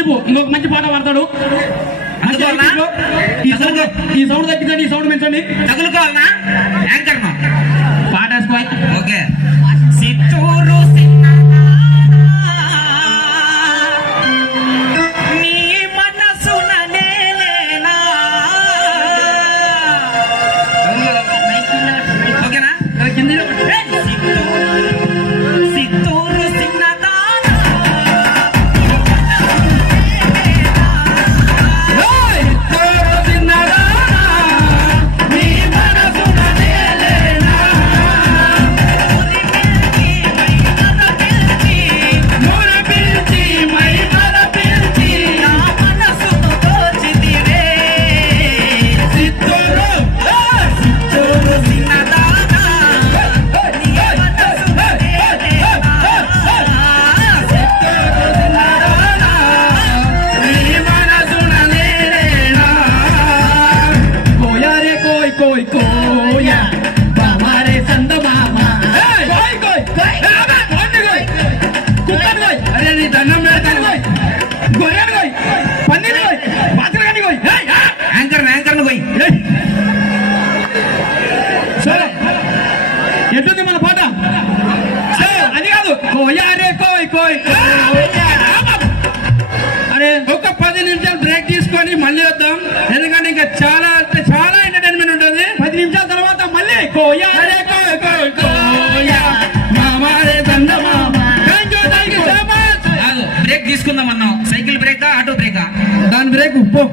సందీప్ ఇంకొక మంచి పాట పాడతాడు. ఈ సౌండ్ తగ్గించండి, ఈ సౌండ్ పెంచండి. తగులుకోవాలనా యాంకర్ పాట వేసుకోవాలి. ఓకే. సిత్తూరు నీ మనసున నేలేనా. ఓకేనా? సిత్తూరు సిన్నదానా ఎట్లుంది మన పాట? అది కాదు, కోయారే కోయ్ కోయ్. అరే ఒక 10 నిమిషాలు బ్రేక్ తీసుకొని మళ్ళీ వద్దాం, ఎందుకంటే ఇంకా చాలా అంటే చాలా ఎంటర్టైన్మెంట్ ఉంటుంది. 10 నిమిషాల తర్వాత మళ్ళీ కోయారే కోయ్ కోయ్ కోయా మామారే దండ మామా. బ్రేక్ తీసుకుందాం అన్నాం. సైకిల్ బ్రేకా, ఆటో బ్రేకా? దాని బ్రేక్ ఉప్పు.